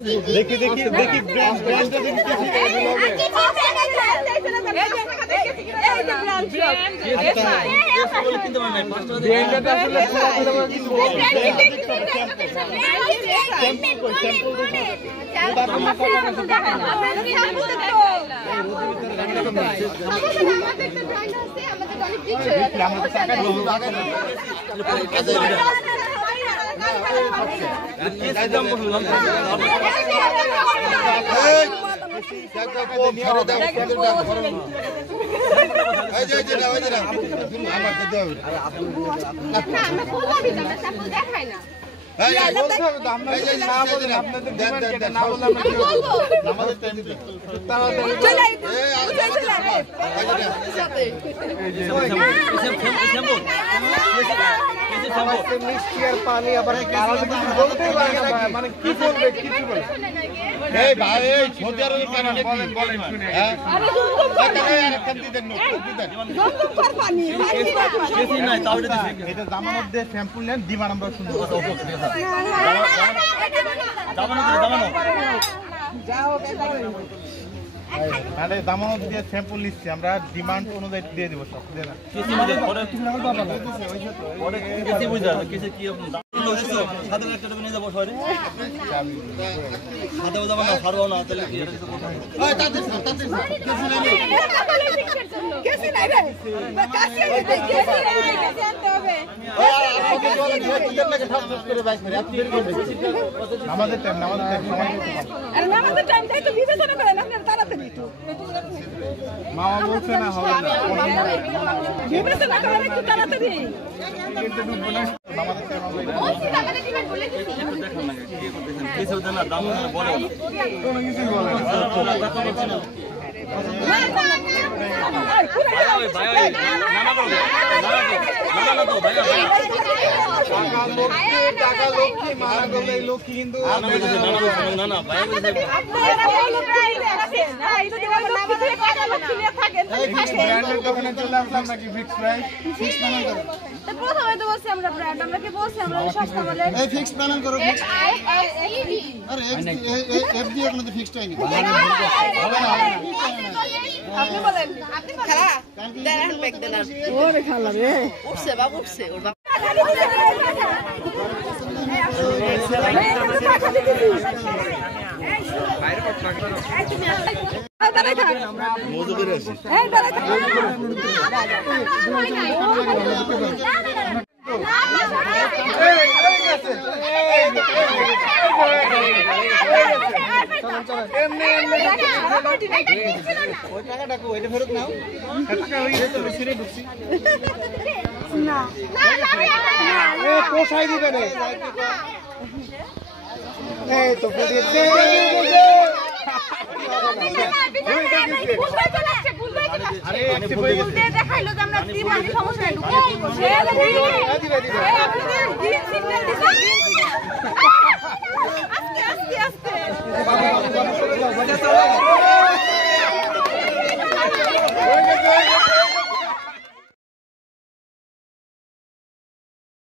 দেখি দেখি দেখি ব্র্যান্ডটা দেখি কি এই যে ব্র্যান্ড বলে কিনতে পারবেন ব্র্যান্ডটা আসলে পানি আবার মানে কি বলবে কিছু বলে এই ভাই এই ছোটার কারণে বলেন শুনে এটা জামানত দিয়ে স্যাম্পল নেন ডিমান্ড আমরা শুনবো আরে জামানত দিয়ে স্যাম্পল নিচ্ছি আমরা ডিমান্ড অনুযায়ী দিয়ে দেবো সব আমাদের টাইম মামা বলছে না হবে না টাকা লক্ষ্মী মারা গেলে লক্ষ্মী কিন্তু দোকানে চলে আসলাম নাকি ফিক্স প্রাইস প্রথমে তো বলছি আমরা ব্র্যান্ড আমরা কি বলছি আমরা সস্তা বলে এই ফিক্স প্যানেল করো আরে এফ দিয়ে কোনো তো ফিক্সড হয়নি আপনি বলেন আপনি খালা দেন ব্যাগ দেন ওরে খালা রে উঠছে বাবু উঠছে ওর বাবা বাইরে কত টাকা মজা করে আছে এই দাঁড়া পোষাই দিবে এই তো দেখাইলো যে আমরা সমস্যা আস্তে আস্তে আস্তে